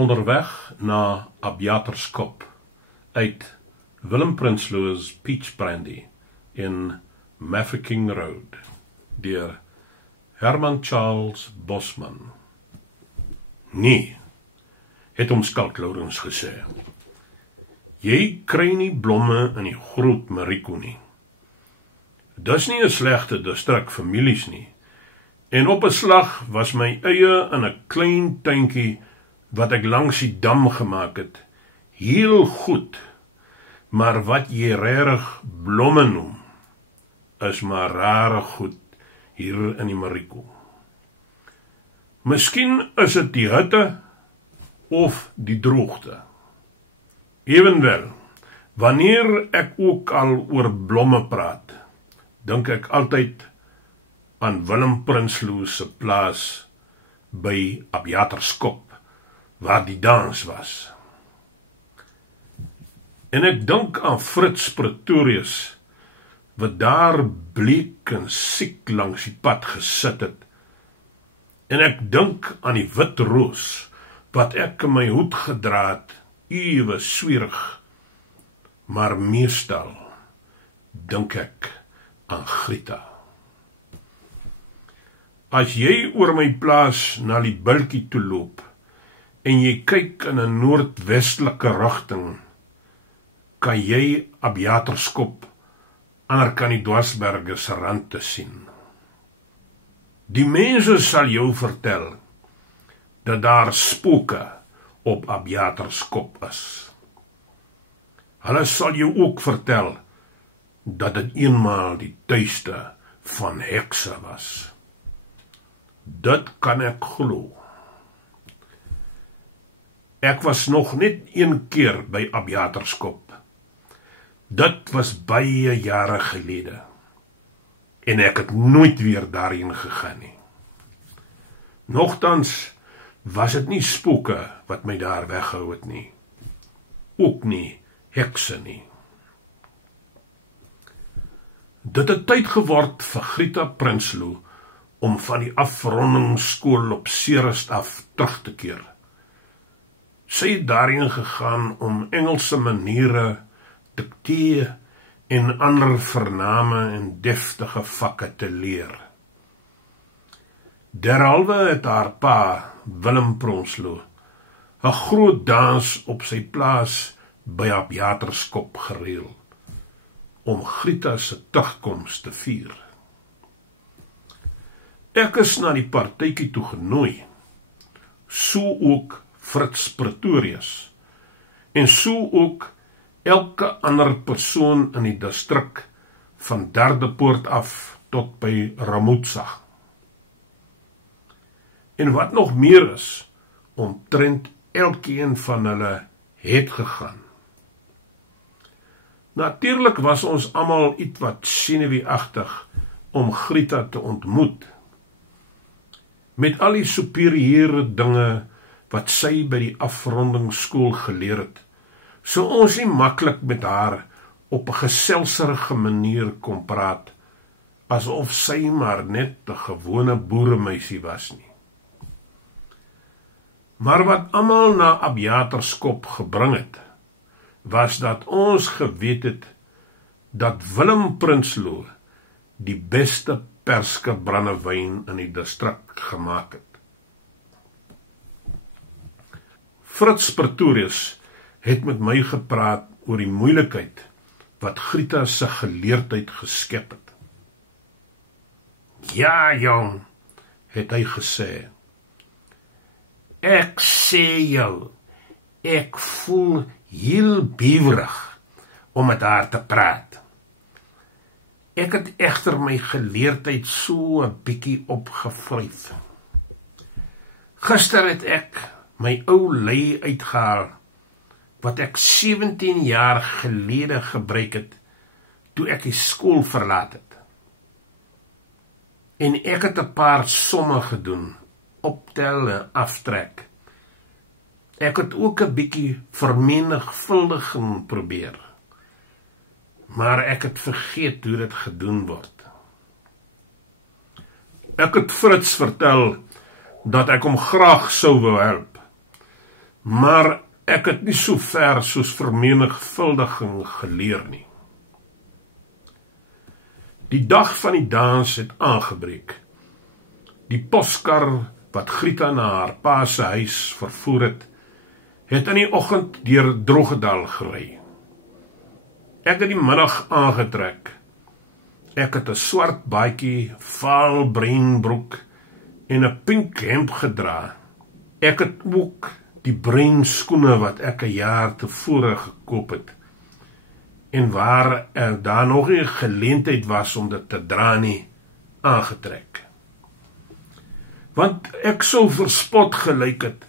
Onderweg na Abiaterskop uit Willem Prinsloo's Peach Brandy in Mafeking Road deur Herman Charles Bosman. Nee, het hom Skalk Lourens gesê. Jy kry nie blomme in die Groot Mariko nie. Dis nie 'n slegte distrik families nie. En op 'n slag was my eie in 'n klein tuintjie wat ek langs die dam gemaak het, heel goed, maar wat jy regtig blomme noem, is maar rare goed hier in die Mariko. Miskien is dit die hitte of die droogte. Evenwel, wanneer ek ook al oor blomme praat, dink ek altyd aan Willem Prinsloo se plaas by Abiaterskop, waar die dans was. En ek dink aan Fritz Pretorius, wat daar bleek en siek langs die pad gesit het. En ek dink aan die wit roos, wat ek in my hoed gedra het, ewe swierig, maar meestal dink ek aan Grieta. As jy oor my plaas na die bultjie toe loop, en jy kyk in 'n noordwestelike rigting, kan jy Abiaterskop ander kan die Dwarsberge se rand te sien. Die mense sal jou vertel dat daar spooke op Abiaterskop is. Hulle sal jou ook vertel dat dit eenmaal die tuiste van hekse was. Dit kan ek glo. Ek was nog net een keer by Abiaterskop. Dit was baie jare gelede. En ek het nooit weer daarheen gegaan nie. Nogtans was dit nie spooke wat my daar weggehou het nie. Ook nie hekse nie. Dit het tyd geword vir Grieta Prinsloo om van die afrondingsskool op Ceres af terug te keer. Sy het daarheen gegaan om Engelse maniere, diktee en ander vername en deftige vakke te leer. Derhalwe het haar pa, Willem Prinsloo, 'n groot dans op sy plaas by Abiaterskop gereël, om Grieta se terugkoms te vier. Ek is na die partytjie toe genooi, so ook Fritz Pretorius, en so ook elke ander persoon in die distrik van Derde Poort af tot by Ramootsa. En wat nog meer is, omtrent elkeen van hulle het gegaan. Natuurlik was ons almal ietwat senuweeagtig om Grieta te ontmoet, met al die superieure dinge wat sy by die afrondingsskool geleer het, so ons nie maklik met haar op 'n geselserige manier kon praat, asof sy maar net 'n gewone boeremeisie was nie. Maar wat almal na Abiaterskop gebring het, was dat ons geweet het dat Willem Prinsloo die beste perske brandewyn in die distrik gemaak het. Fritz Pretorius het met my gepraat oor die moeilikheid wat Grieta se geleerdheid geskep het. Ja, jong, het hy gesê. Ek sê jou, ek voel heel bewerig om met haar te praat. Ek het egter my geleerdheid so 'n bietjie opgevryf. Gister het ek my ou lei uitgehaal, wat ek 17 jaar gelede gebruik het, toe ek die skool verlaat het. En ek het 'n paar somme gedoen, optel en aftrek. Ek het ook 'n bietjie vermenigvuldiging probeer, maar ek het vergeet hoe dit gedoen word. Ek het Fritz vertel dat ek hom graag sou wou help, maar ek het nie so ver soos vermenigvuldiging geleer nie. Die dag van die dans het aangebreek. Die poskar wat Grieta na haar pa se huis vervoer het in die oggend deur Droogedal gery. Ek het die middag aangetrek. Ek het 'n swart baadjie, vaal breinbroek en 'n pink hemp gedra. Ek het ook die bruin skoene wat ek 'n jaar tevore gekoop het en waar daar nog nie geleentheid was om dit te dra nie, aangetrek. Want ek sou verspot gelyk het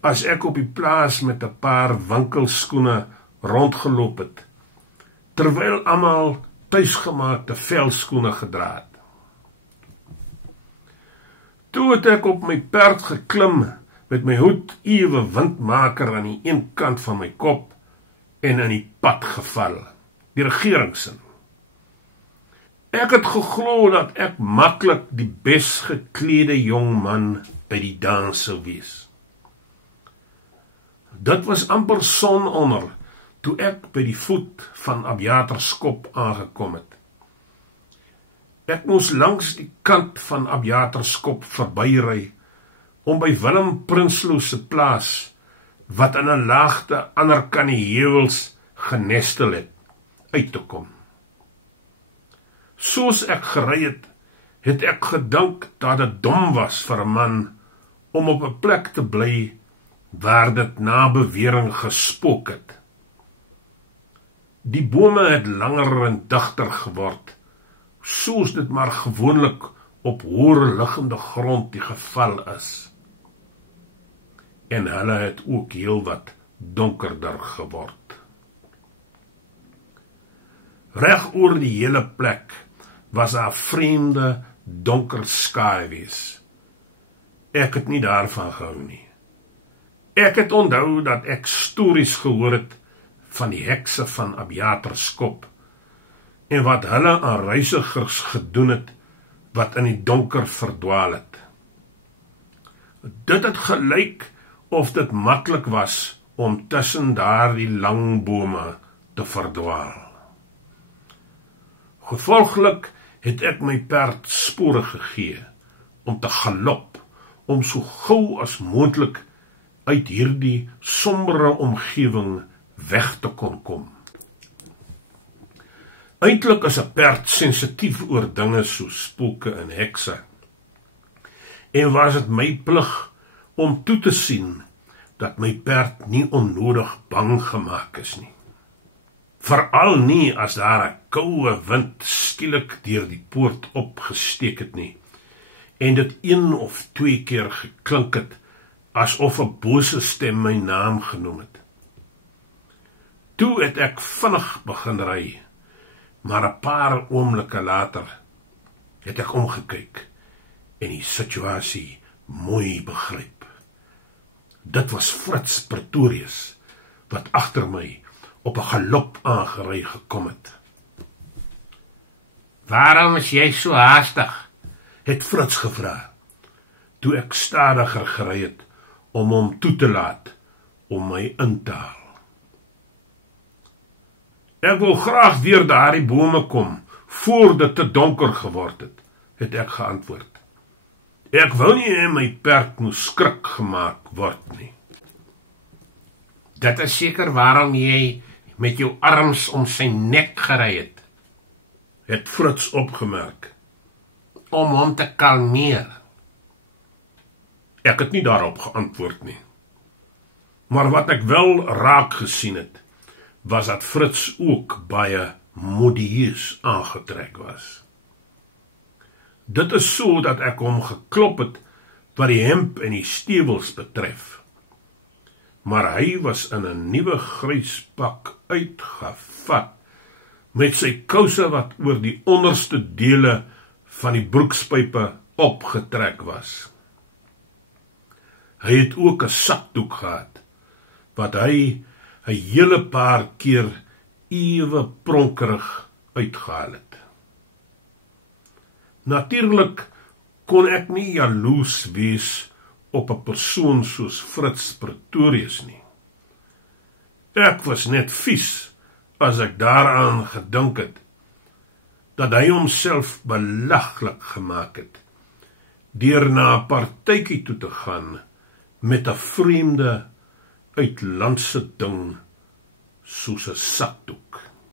as ek op die plaas met 'n paar winkelskoene rondgeloop het, terwyl almal tuisgemaakte velskoene gedra het. Toe het ek op my perd geklim met my hoed ewe windmaker aan die een kant van my kop en in die pad geval, die regeringsin. Ek het geglo dat ek maklik die bes geklede jong man by die dans sou wees. Dit was amper sononder toe ek by die voet van Abiaterskop aangekom het. Ek moes langs die kant van Abiaterskop verbyry om by Willem Prinsloo se plaas, wat in 'n laagte ander kan die heuwels genestel het, uit te kom. Soos ek gery het ek gedink dat dit dom was vir 'n man om op 'n plek te bly waar dit na bewering gespook het. Die bome het langer en digter geword, soos dit maar gewoonlik op hoër liggende grond die geval is. En hulle het ook heel wat donkerder geword. Reg oor die hele plek was daar vreemde, donker skaduwees. Ek het nie daarvan gehou nie. Ek het onthou dat ek stories gehoor het van die hekse van Abiaterskop en wat hulle aan reisigers gedoen het wat in die donker verdwaal het. Dit het gelyk of dit maklik was om tussen daardie lang bome te verdwaal. Gevolglik het ek my perd spore gegee om te galop, om so gou as moontlik uit hierdie sombere omgewing weg te kon kom. Eintlik is 'n perd sensitief oor dinge soos spooke en hekse, en was dit my plig om toe te sien dat my perd nie onnodig bang gemaak is nie. Veral nie as daar 'n koue wind skielik deur die poort opgesteek het nie, en dit 1 of 2 keer geklink het, asof 'n bose stem my naam genoem het. Toe het ek vinnig begin ry, maar 'n paar oomblikke later het ek omgekyk en die situasie mooi begryp. Dit was Fritz Pretorius, wat agter my op 'n galop aangery gekom het. "Waarom is jy so haastig?" het Fritz gevra, toe ek stadiger gery het om hom toe te laat om my in te haal. "Ek wil graag deur daardie bome kom, voor dit te donker geword het ek geantwoord. Ek wou nie hê my perd moes skrik gemaak word nie." "Dit is seker waarom jy met jou arms om sy nek gery het Fritz opgemerk. "Om hom te kalmeer." Ek het nie daarop geantwoord nie. Maar wat ek wel raak gesien het, was dat Fritz ook baie modieus aangetrek was. Dit is so dat ek hom geklop het wat die hemp en die stewels betref. Maar hy was in 'n nuwe grys pak uitgevat, met sy kouse wat oor die onderste dele van die broekspype opgetrek was. Hy het ook 'n sakdoek gehad, wat hy 'n hele paar keer ewe pronkerig uitgehaal het. Natuurlik kon ek nie jaloers wees op 'n persoon soos Fritz Pretorius nie. Ek was net vies as ek daaraan gedink het, dat hy homself belaglik gemaak het, deur na 'n partytjie toe te gaan met 'n vreemde, uitlandse ding, soos 'n sakdoek.